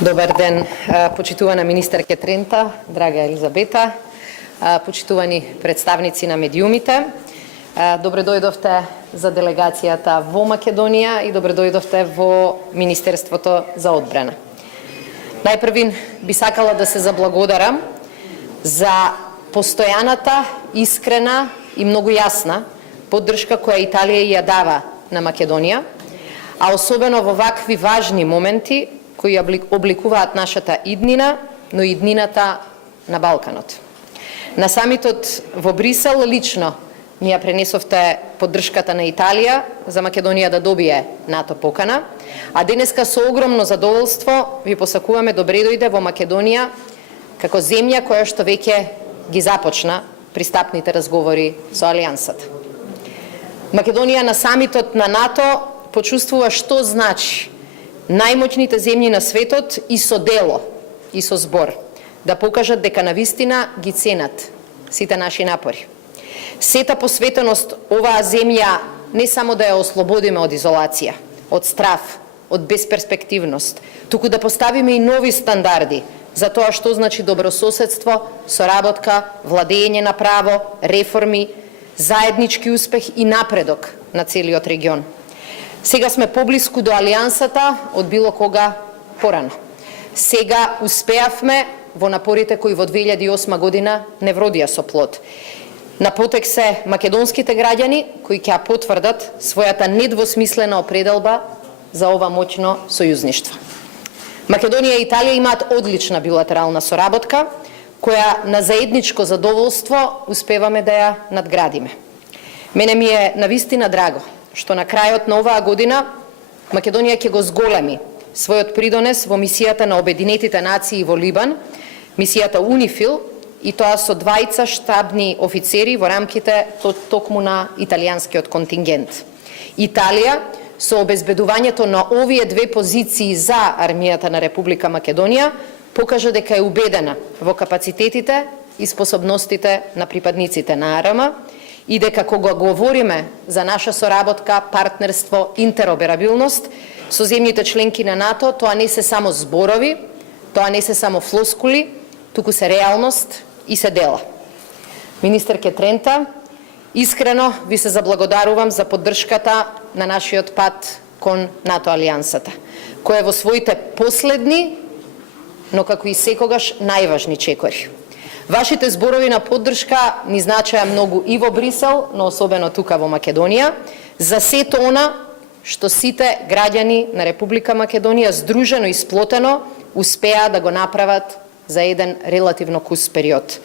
Добар ден, почитувана министерке Трента, драга Елизабета, почитувани представници на медиумите. Добре дојдовте за делегацијата во Македонија и добре дојдовте во Министерството за одбрана. Најпрвин би сакала да се заблагодарам за постојаната, искрена и многу јасна поддршка која Италија ја дава на Македонија, а особено во вакви важни моменти кои обликуваат нашата иднина, но и иднината на Балканот. На самитот во Брисел лично ми ја пренесовте поддршката на Италија за Македонија да добие НАТО покана, а денеска со огромно задоволство ви посакуваме добре дојде во Македонија како земја која што веќе ги започна пристапните разговори со Алијансата. Македонија на самитот на НАТО почувствува што значи најмоćните земји на светот и со дело, и со збор, да покажат дека навистина ги ценат сите наши напори. Сета посветеност оваа земја не само да ја ослободиме од изолација, од страф, од безперспективност, туку да поставиме и нови стандарди за тоа што значи добрососедство, соработка, владење на право, реформи, заеднички успех и напредок на целиот регион. Сега сме поблиску до Алијансата од било кога порано. Сега успеавме во напорите кои во 2008 година не вродија со плод. На потек се македонските граѓани кои ќе потврдат својата недвосмислена определба за ова моќно сојузништво. Македонија и Италија имаат одлична билатерална соработка, која на заедничко задоволство успеваме да ја надградиме. Мене ми е навистина драго што на крајот на оваа година Македонија ќе го зголеми својот придонес во мисијата на Обединетите нации во Либан, мисијата УНИФИЛ, и тоа со двајца штабни офицери во рамките токму на италијанскиот контингент. Италија, со обезбедувањето на овие две позиции за армијата на Република Македонија, покажа дека е убедена во капацитетите и способностите на припадниците на АРМ и дека кога говориме за наша соработка, партнерство, интероперабилност со земјите членки на НАТО, тоа не се само зборови, тоа не се само флоскули, туку се реалност и се дела. Министерке Трента, искрено ви се заблагодарувам за поддршката на нашиот пат кон НАТО Алијансата, која во своите последни, но како и секогаш најважни чекори. Вашите зборови на поддршка ни значеа многу и во Брисел, но особено тука во Македонија, за сето она што сите граѓани на Република Македонија здружено и сплотено успеа да го направат за еден релативно кус период.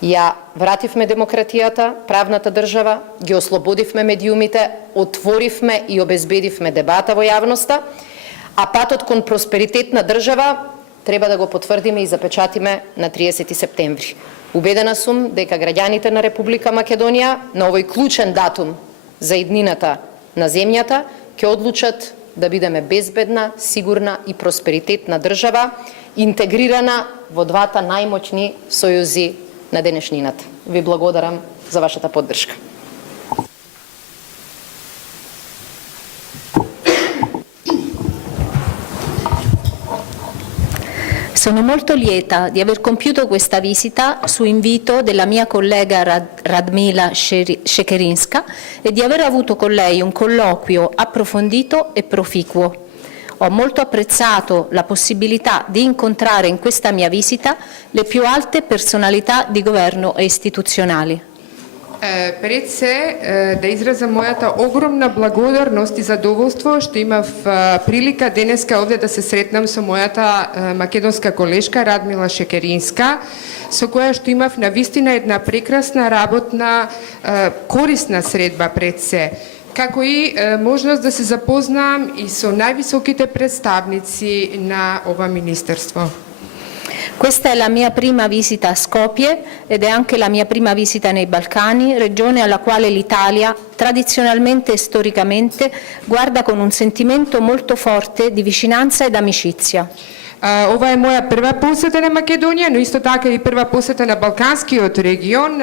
Ја вративме демократијата, правната држава, ги ослободивме медиумите, отворивме и обезбедивме дебата во јавноста, а патот кон просперитетна држава треба да го потврдиме и запечатиме на 30 септември. Убедена сум дека граѓаните на Република Македонија на овој клучен датум за иднината на земјата ќе одлучат да бидеме безбедна, сигурна и просперитетна држава, интегрирана во двата најмоćни сојузи на денешнината. Ви благодарам за вашата поддршка. Sono molto lieta di aver compiuto questa visita su invito della mia collega Radmila Shekerinska e di aver avuto con lei un colloquio approfondito e proficuo. Ho molto apprezzato la possibilità di incontrare in questa mia visita le più alte personalità di governo e istituzionali. Пред се да изразам мојата огромна благодарност и задоволство што имав прилика денеска овде да се сретнам со мојата македонска колешка Радмила Шекеринска, со која што имав навистина една прекрасна работна корисна средба пред се, како и можност да се запознам и со највисоките представници на ова министерство. Questa è la mia prima visita a Skopje ed è anche la mia prima visita nei Balcani, regione alla quale l'Italia, tradizionalmente e storicamente, guarda con un sentimento molto forte di vicinanza ed amicizia. Ова е моја прва посета на Македонија, но исто така и прва посета на Балканскиот регион,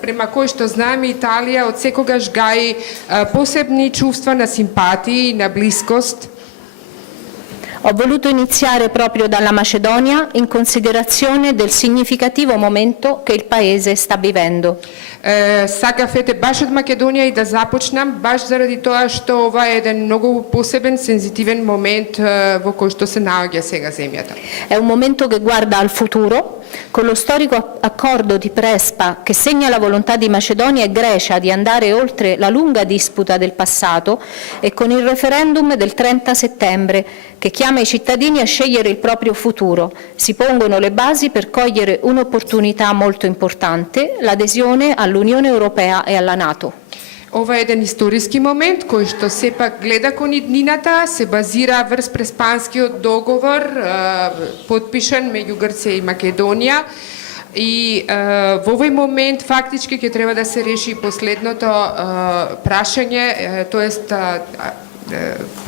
према кој што знаеме Италија од секогаш гаи посебни чувства на симпатии и на блискост. Ho voluto iniziare proprio dalla Macedonia in considerazione del significativo momento che il Paese sta vivendo. Сакав баш од Македонија и да започнам баш заради тоа што ова е еден многу посебен, сензитивен момент во кој што се наоѓа сега земјата. È un momento che guarda al futuro, con lo storico accordo di Prespa che segna la volontà di Macedonia e Grecia di andare oltre la lunga disputa del passato e con il referendum del 30 settembre che chiama i cittadini a scegliere il proprio futuro. Si pongono le basi per cogliere un'opportunità molto importante, l'adesione all'Unione Europea e alla NATO. Ова е еден историски момент кој што сепак гледа кон иднината, се базира врз Преспанскиот договор, подпишан меѓу Грција и Македонија. И во овој момент фактички ќе треба да се реши последното прашање, тоест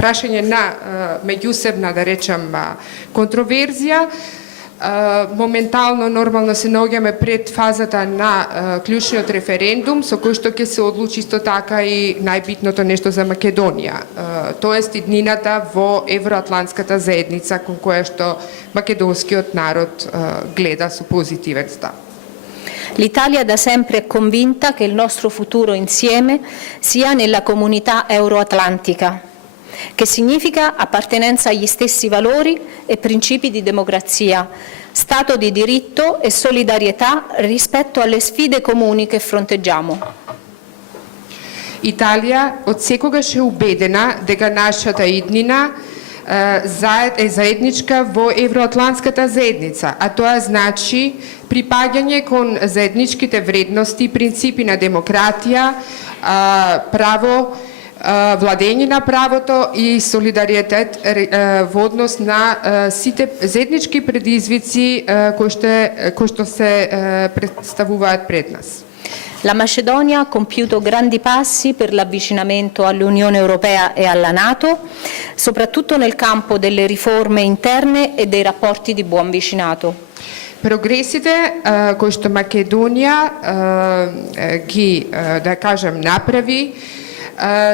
прашање на меѓусебна, да речам, контроверзија. Моментално, нормално се наоѓаме пред фазата на клучниот референдум, со кој што ќе се одлучи исто така и најбитното нешто за Македонија, тоест иднината во евроатлантската заедница кон која што македонскиот народ гледа со позитивен став. L'Italia da sempre è convinta che il nostro futuro insieme sia nella comunità euroatlantica, che significa appartenenza agli stessi valori e principi di democrazia, Stato di diritto e solidarietà rispetto alle sfide comuni che fronteggiamo. Италија од секогаш е убедена дека нашата иднина е заедничка во евроатлантската заедница, а тоа значи припаѓање кон заедничките вредности, принципи на демократија, право, владење на правото и солидаритет во однос на сите заеднички предизвици кои што се представуваат пред нас. La Macedonia ha compiuto grandi passi per l'avvicinamento all'Unione Europea e alla NATO, soprattutto nel campo delle riforme interne e dei rapporti di buon vicinato. Прогресите кои што Македонија ги, да кажем, направи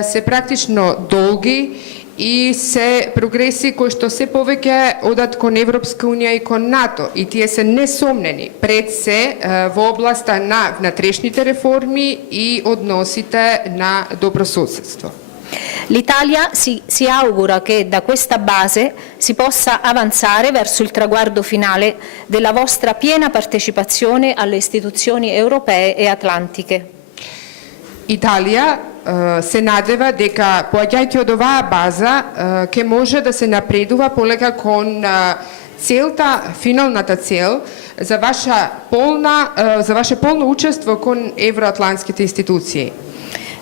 се практично долги и се прогреси кои што се повеќе одат кон Европска унија и кон НАТО, и тие се несомнени пред се во областа на внатрешните реформи и односите на добрососедство. L'Italia si augura che da questa base si possa avanzare verso il traguardo finale della vostra piena partecipazione alle istituzioni europee e atlantiche. Италија се надева дека поаѓајќи од оваа база ќе може да се напредува полека кон целта, финалната цел за ваше полно учество кон евроатлантските институции.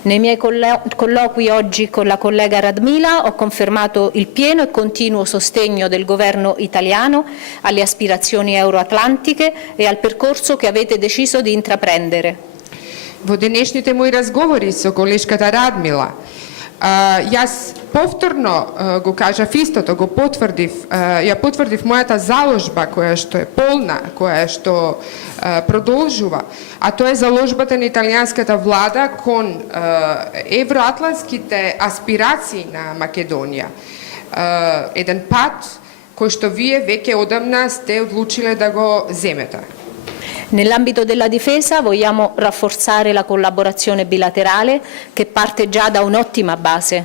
Nei miei colloqui oggi con la collega Radmila ho confermato il pieno e continuo sostegno del governo italiano alle aspirazioni euroatlantiche e al percorso che avete deciso di intraprendere. Во денешните мои разговори со колешката Радмила, јас повторно го кажав истото, го потврдив, ја потврдив мојата заложба која што е полна, која што продолжува, а тоа е заложбата на италијанската влада кон евроатлантските аспирации на Македонија. Еден пат кој што вие веќе одамна сте одлучиле да го земете. Nell'ambito della difesa vogliamo rafforzare la collaborazione bilaterale che parte già da un'ottima base.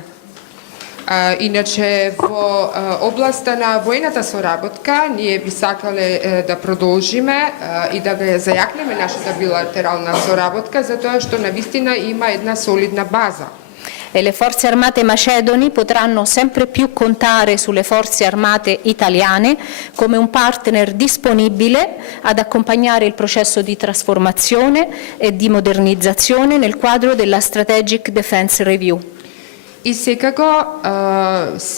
Иначе во областа на војната соработка ние би сакале да продолжиме и да го зајакнеме нашата билатерална соработка, затоа што навистина има една солидна база. E le forze armate macedoni potranno sempre più contare sulle forze armate italiane come un partner disponibile ad accompagnare il processo di trasformazione e di modernizzazione nel quadro della Strategic Defense Review. И секако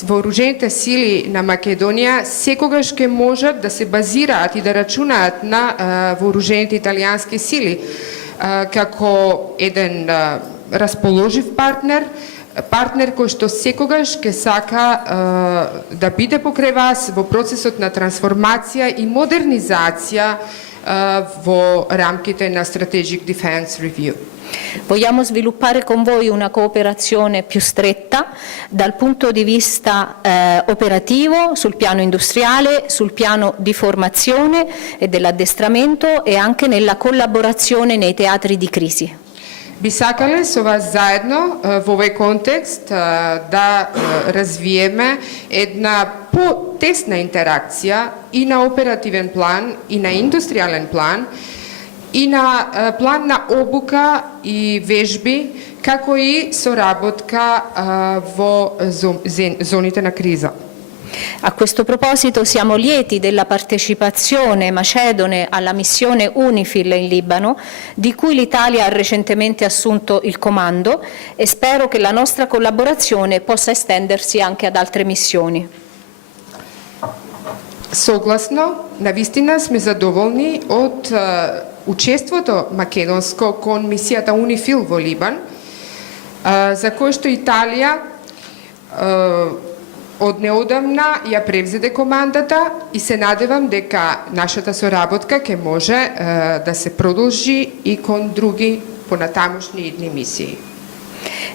вооружените сили на Македонија секогаш ќе можат да се базираат и да рачунаат на вооружените италијански сили како еден расположив партнер кој што секогаш ќе сака да биде покрај вас во процесот на трансформација и модернизација во рамките на Strategic Defense Review. Vogliamo sviluppare con voi una cooperazione più stretta dal punto di vista operativo, sul piano industriale, sul piano di formazione e dell'addestramento e anche nella collaborazione nei teatri di crisi. Би сакале со вас заедно во овој контекст да развиеме една потесна интеракција и на оперативен план, и на индустријален план, и на план на обука и вежби, како и соработка во зоните на криза. A questo proposito siamo lieti della partecipazione macedone alla missione UNIFIL in Libano, di cui l'Italia ha recentemente assunto il comando, e spero che la nostra collaborazione possa estendersi anche ad altre missioni. Согласно, навистина сме задоволни од учеството македонско кон мисијата UNIFIL во Либан, за кој што Италија од неодамна ја превзеде командата и се надевам дека нашата соработка ќе може да се продолжи и кон други понатамошни идни мисии.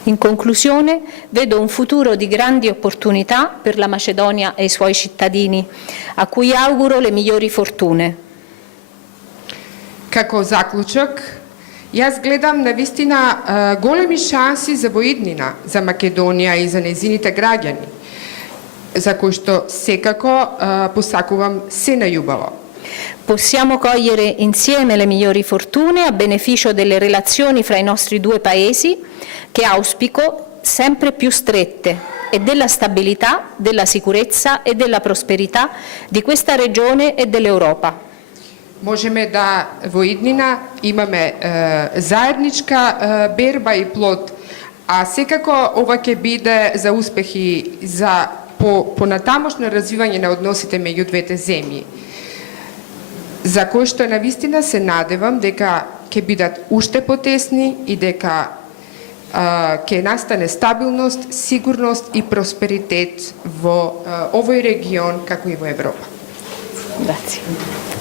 In conclusione, vedo un futuro di grandi opportunità per la Macedonia e i suoi cittadini, a cui auguro le migliori fortune. Како заклучок, јас гледам навистина големи шанси за воиднина за Македонија и за нејзините граѓани, за кои што секако посакувам се најубаво. Possiamo cogliere insieme le migliori fortune a beneficio delle relazioni fra i nostri due paesi, che auspico sempre più strette, e della stabilità, della sicurezza e della prosperità di questa regione e dell'Europa. Можеме да во иднина имаме заедничка берба и плод, а секако ова ќе биде за успехи за понатамошно развивање на односите меѓу двете земји, за кои што навистина се надевам дека ќе бидат уште потесни и дека ќе настане стабилност, сигурност и просперитет во овој регион како и во Европа. Grazie.